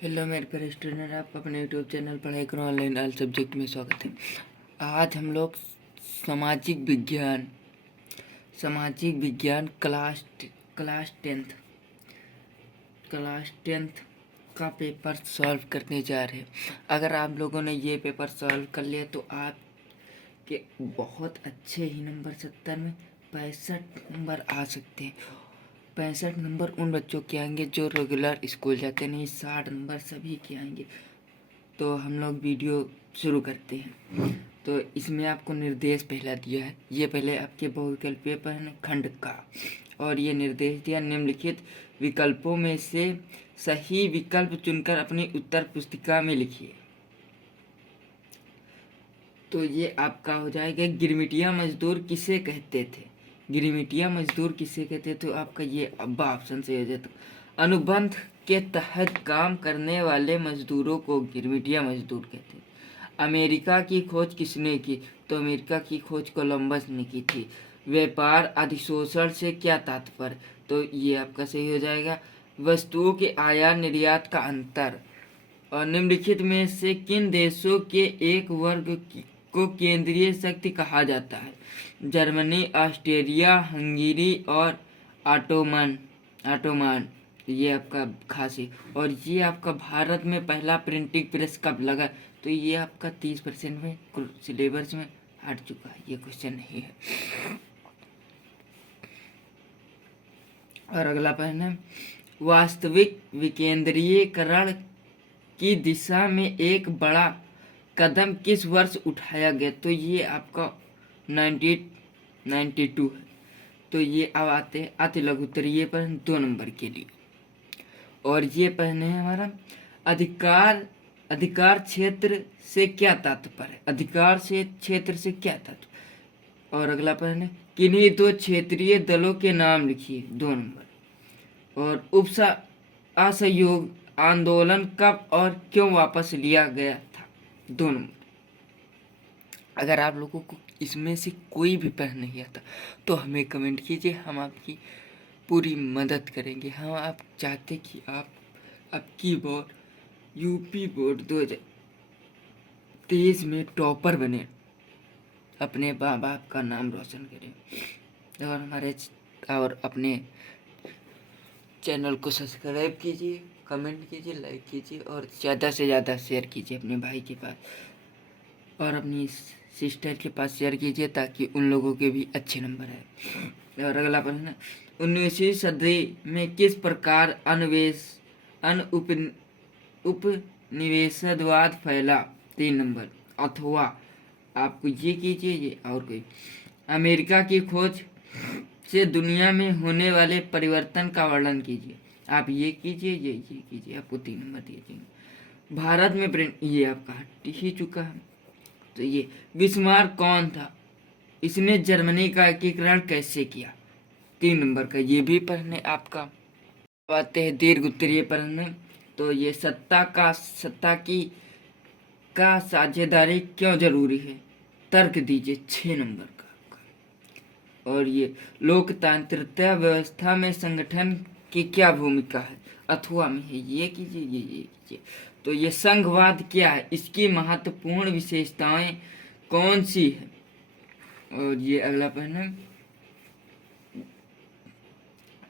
Hello मेरे प्यारे student, आपका अपने यूट्यूब चैनल पढ़ाई करो ऑनलाइन ऑल सब्जेक्ट में स्वागत है। आज हम लोग सामाजिक विज्ञान क्लास टेंथ का पेपर सॉल्व करने जा रहे हैं। अगर आप लोगों ने ये पेपर सॉल्व कर लिया तो आपके बहुत अच्छे ही नंबर 70 में 65 नंबर आ सकते हैं। 65 नंबर उन बच्चों के आएंगे जो रेगुलर स्कूल जाते नहीं, 60 नंबर सभी के आएंगे। तो हम लोग वीडियो शुरू करते हैं। तो इसमें आपको निर्देश पहला दिया है, ये पहले आपके बहुविकल्पीय प्रश्न खंड का, और ये निर्देश दिया निम्नलिखित विकल्पों में से सही विकल्प चुनकर अपनी उत्तर पुस्तिका में लिखिए। तो ये आपका हो जाएगा गिरमिटिया मजदूर किसे कहते थे। गिरमिटिया मजदूर किसे कहते तो आपका ये अब्बा ऑप्शन से हो जाता। अनुबंध के तहत काम करने वाले मजदूरों को गिरमिटिया मजदूर कहते थे। अमेरिका की खोज किसने की, तो अमेरिका की खोज कोलंबस ने की थी। व्यापार अधिशोषण से क्या तात्पर्य, तो ये आपका सही हो जाएगा वस्तुओं के आयात निर्यात का अंतर। और निम्नलिखित में से किन देशों के एक वर्ग को केंद्रीय शक्ति कहा जाता है, जर्मनी, ऑस्ट्रेलिया, हंगेरी और ऑटोमान। ये आपका खासी। और ये आपका भारत में पहला प्रिंटिंग प्रेस कब लगा, तो ये आपका 30% में सिलेबस में हट चुका है, ये क्वेश्चन नहीं है। और अगला प्रश्न है वास्तविक विकेंद्रीयकरण की दिशा में एक बड़ा कदम किस वर्ष उठाया गया, तो ये आपका 1992 है। तो ये अब आते हैं अति लघुत्तरीय प्रश्न 2 नंबर के लिए। और ये प्रश्न है हमारा अधिकार क्षेत्र से क्या तात्पर्य, अधिकार से क्षेत्र से क्या तात्पर्य। और अगला प्रश्न है किन्हीं 2 क्षेत्रीय दलों के नाम लिखिए, 2 नंबर। और असहयोग आंदोलन कब और क्यों वापस लिया गया था, 2 नंबर। अगर आप लोगों को इसमें से कोई भी प्रश्न नहीं आता तो हमें कमेंट कीजिए, हम आपकी पूरी मदद करेंगे। हम आप चाहते कि आप आपकी बार यूपी बोर्ड 2023 में टॉपर बने, अपने माँ बाप का नाम रोशन करें। और अपने चैनल को सब्सक्राइब कीजिए, कमेंट कीजिए, लाइक कीजिए और ज़्यादा से ज़्यादा शेयर कीजिए अपने भाई के पास और अपनी सिस्टर के पास शेयर कीजिए ताकि उन लोगों के भी अच्छे नंबर आए। और अगला प्रश्न 19वीं सदी में किस प्रकार उपनिवेशवाद फैला, 3 नंबर। अथवा आपको ये कीजिए ये और कोई अमेरिका की खोज से दुनिया में होने वाले परिवर्तन का वर्णन कीजिए। आप ये कीजिए ये कीजिए, आपको 3 नंबर दिए जाएंगे। भारत में प्रिंट, ये आपका हट ही चुका है। तो ये बिस्मार्क कौन था, इसने जर्मनी का एकीकरण कैसे किया, 3 नंबर का ये भी प्रश्न है आपका। आते हैं दीर्घ उत्तरीय प्रश्न। तो ये सत्ता की साझेदारी क्यों जरूरी है, तर्क दीजिए, 6 नंबर का आपका। और ये लोकतांत्रिक व्यवस्था में संगठन की क्या भूमिका है, अथवा में है, ये कीजिए ये कीजिए। तो ये संघवाद क्या है, इसकी महत्वपूर्ण विशेषताएं कौन सी है। और ये अगला प्रश्न है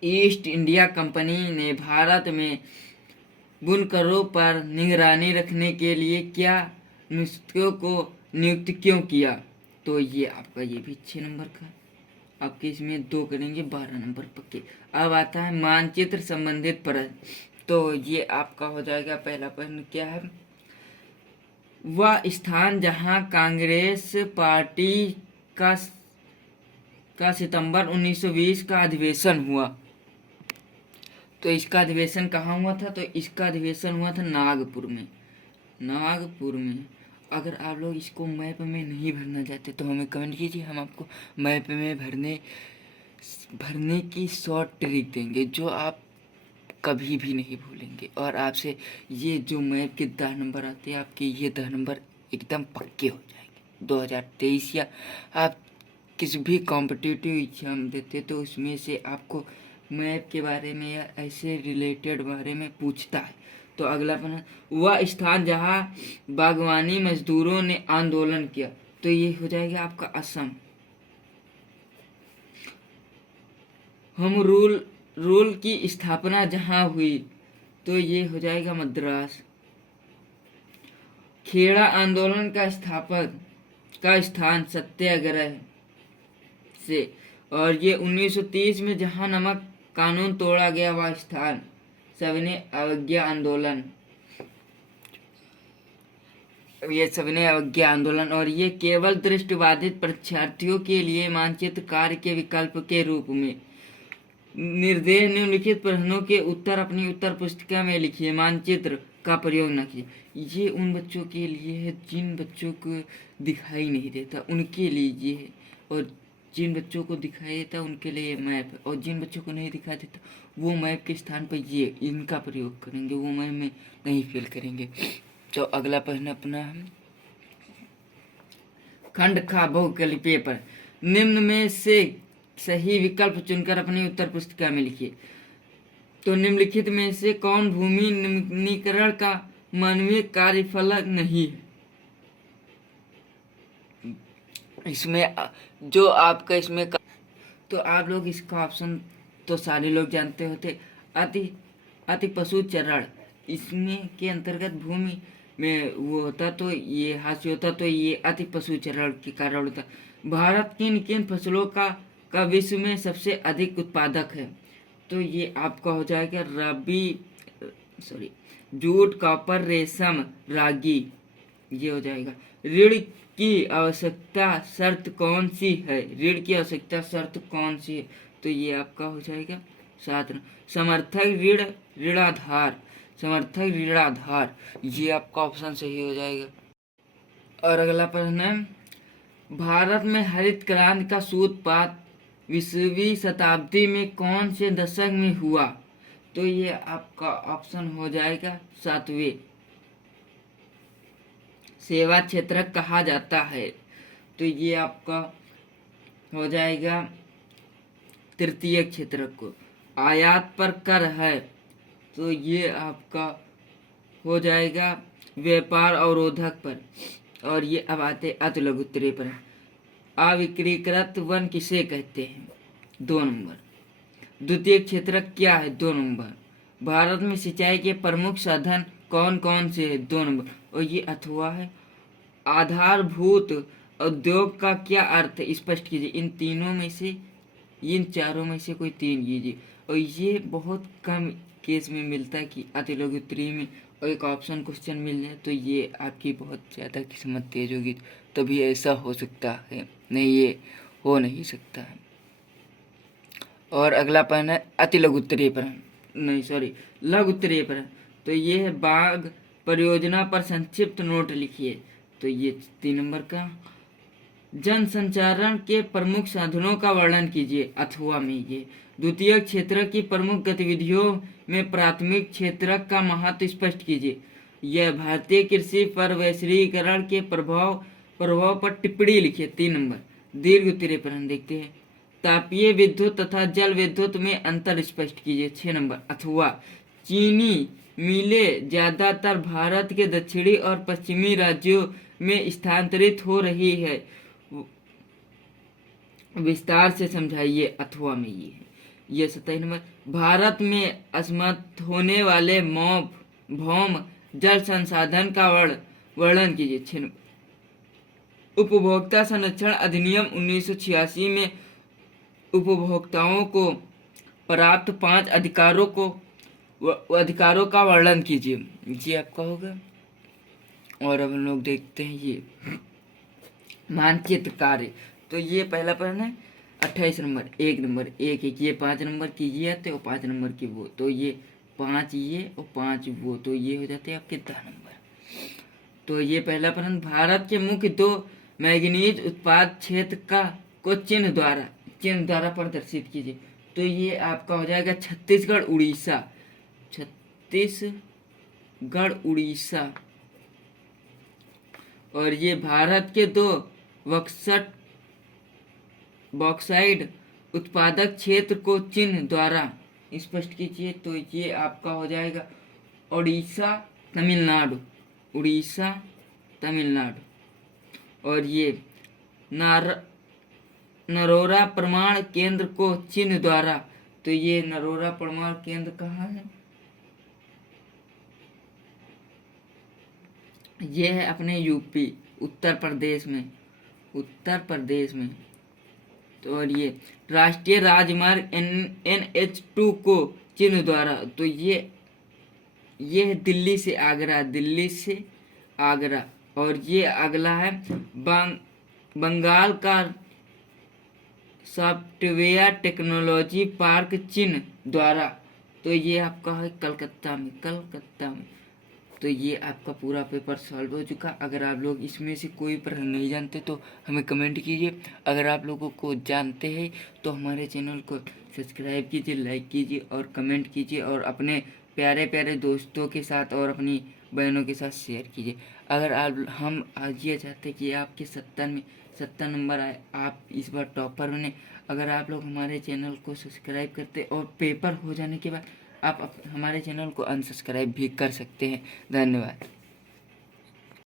ईस्ट इंडिया कंपनी ने भारत में बुनकरों पर निगरानी रखने के लिए क्या नुस्खों को नियुक्त क्यों किया, तो ये आपका ये भी 6 नंबर का। आपके इसमें 2 करेंगे, 12 नंबर पक्के। अब आता है मानचित्र संबंधित प्रश्न। तो ये आपका हो जाएगा पहला प्रश्न क्या है, वह स्थान जहां कांग्रेस पार्टी का सितंबर 1920 का अधिवेशन हुआ, तो इसका अधिवेशन कहाँ हुआ था, तो इसका अधिवेशन हुआ था नागपुर में। अगर आप लोग इसको मैप में नहीं भरना चाहते तो हमें कमेंट कीजिए, हम आपको मैप में भरने की शॉर्ट ट्रिक देंगे जो आप कभी भी नहीं भूलेंगे। और आपसे ये जो मैप के 10 नंबर आते हैं आपके, ये 10 नंबर एकदम पक्के हो जाएंगे 2023। या आप किसी भी कॉम्पिटिटिव एग्जाम देते तो उसमें से आपको मैप के बारे में या ऐसे रिलेटेड बारे में पूछता है तो अगला प्रश्न, वह स्थान जहाँ बागवानी मजदूरों ने आंदोलन किया, तो ये हो जाएगा आपका असम। हम रूल की स्थापना जहाँ हुई, तो ये हो जाएगा मद्रास। खेड़ा आंदोलन का स्थान सत्याग्रह से, और ये 1930 में जहाँ नमक कानून तोड़ा गया वह स्थान सविनय अवज्ञा आंदोलन, और ये केवल दृष्टिबाधित परीक्षार्थियों के लिए मानचित्र कार्य के विकल्प के रूप में निर्देश, निम्नलिखित प्रश्नों के उत्तर अपनी उत्तर पुस्तिका में लिखिए, मानचित्र का प्रयोग न कीजिए। ये उन बच्चों के लिए है जिन बच्चों को दिखाई नहीं देता, उनके लिए ये है, और जिन बच्चों को दिखाई देता उनके लिए मैप है, और जिन बच्चों को नहीं दिखाई देता वो मैप के स्थान पर ये इनका प्रयोग करेंगे, वो मैप में नहीं फिल करेंगे। तो अगला प्रश्न अपना है खंड खा बहुकली पेपर, निम्न में से सही विकल्प चुनकर अपनी उत्तर पुस्तिका में लिखिए। तो निम्नलिखित में से कौन भूमि निम्नीकरण का मानवीय कार्यफलक नहीं है? इसमें जो आपका इसमें तो आप लोग इसका ऑप्शन तो सारे लोग जानते होते, अति पशु चरण, इसमें के अंतर्गत भूमि में वो होता तो ये हास्य होता, तो ये अति पशु चरण के कारण होता। भारत किन किन फसलों का विश्व में सबसे अधिक उत्पादक है? तो ये आपका हो जाएगा जूट, कॉपर, रेशम, रागी, ये हो जाएगा। ऋण की आवश्यकता शर्त कौन सी है? ऋण की आवश्यकता शर्त कौन सी है? तो ये आपका हो जाएगा 7। समर्थक ऋणाधार, ये आपका ऑप्शन सही हो जाएगा। और अगला प्रश्न है, भारत में हरित क्रांति का सूत्रपात 20वीं शताब्दी में कौन से दशक में हुआ? तो ये आपका ऑप्शन हो जाएगा 7वें। सेवा क्षेत्र कहा जाता है, तो ये आपका हो जाएगा तृतीय क्षेत्र को। आयात पर कर है, तो ये आपका हो जाएगा व्यापार अवरोधक पर। और ये अब आते अति लघु उत्तरीय पर। अविकृत वन किसे कहते हैं? 2 नंबर। द्वितीय क्षेत्र क्या है? 2 नंबर। भारत में सिंचाई के प्रमुख साधन कौन कौन से है? 2 नंबर। और ये अथवा है। आधारभूत उद्योग का क्या अर्थ है? स्पष्ट कीजिए। इन चारों में से कोई 3 कीजिए। और ये बहुत कम केस में मिलता है कि अति लघु उत्तरीय में और एक ऑप्शन क्वेश्चन मिल जाए, तो ये आपकी बहुत ज़्यादा किस्मत तेज होगी, तभी ऐसा हो सकता है, नहीं ये हो नहीं सकता है। और अगला प्रश्न है अति लघु उत्तरीय प्रश्न, लघु उत्तरीय प्रश्न। तो ये है बाघ परियोजना पर संक्षिप्त नोट लिखिए। तो ये 3 नंबर का। जन संचारण के प्रमुख साधनों का वर्णन कीजिए, अथवा में ये। द्वितीय क्षेत्र की प्रमुख गतिविधियों में प्राथमिक क्षेत्र का महत्व स्पष्ट कीजिए। यह भारतीय कृषि पर वैश्वीकरण के प्रभाव पर टिप्पणी लिखिए, 3 नंबर। दीर्घ उत्तरीय प्रश्न देखते हैं। तापीय विद्युत तथा जल विद्युत में अंतर स्पष्ट कीजिए, 6 नंबर। अथवा चीनी मिलें ज्यादातर भारत के दक्षिणी और पश्चिमी राज्यों में स्थानांतरित हो रही है, विस्तार से समझाइए, अथवा में ये है। ये 27 नंबर। भारत में असमर्थ होने वाले भौम जल संसाधन का वर्णन कीजिए, 6 नंबर। उपभोक्ता संरक्षण अधिनियम 1986 में उपभोक्ताओं को प्राप्त 5 अधिकारों का वर्णन कीजिए, ये आपका होगा। और अब हम लोग देखते हैं ये मानचित्र कार्य। तो ये पहला प्रश्न है 28 नंबर, 1 नंबर, 1 ये 5 नंबर की ये आते और 5 नंबर की वो, तो ये 5 ये और 5 वो, तो ये हो जाते हैं आपके 10 नंबर। तो ये पहला प्रश्न, भारत के मुख्य 2 मैंगनीज उत्पाद क्षेत्र को चिन्ह द्वारा प्रदर्शित कीजिए। तो ये आपका हो जाएगा छत्तीसगढ़ उड़ीसा। और ये भारत के 2 बॉक्साइड उत्पादक क्षेत्र को चिन्ह द्वारा स्पष्ट कीजिए। तो ये आपका हो जाएगा उड़ीसा तमिलनाडु, उड़ीसा तमिलनाडु। और ये नरोरा प्रमाण केंद्र को चीन द्वारा, तो ये नरोरा प्रमाण केंद्र कहाँ है? ये है अपने यूपी उत्तर प्रदेश में, उत्तर प्रदेश में। तो और ये राष्ट्रीय राजमार्ग NH2 को चीन द्वारा, तो ये है दिल्ली से आगरा, दिल्ली से आगरा। और ये अगला है बंगाल का सॉफ्टवेयर टेक्नोलॉजी पार्क चीन द्वारा, तो ये आपका है कलकत्ता में, कलकत्ता में। तो ये आपका पूरा पेपर सॉल्व हो चुका। अगर आप लोग इसमें से कोई प्रश्न नहीं जानते तो हमें कमेंट कीजिए। अगर आप लोगों को जानते हैं तो हमारे चैनल को सब्सक्राइब कीजिए, लाइक कीजिए और कमेंट कीजिए, और अपने प्यारे प्यारे दोस्तों के साथ और अपनी बहनों के साथ शेयर कीजिए। अगर हम आज ये चाहते हैं कि आपके 70 नंबर आए, आप इस बार टॉपर बने। अगर आप लोग हमारे चैनल को सब्सक्राइब करते और पेपर हो जाने के बाद आप हमारे चैनल को अनसब्सक्राइब भी कर सकते हैं। धन्यवाद।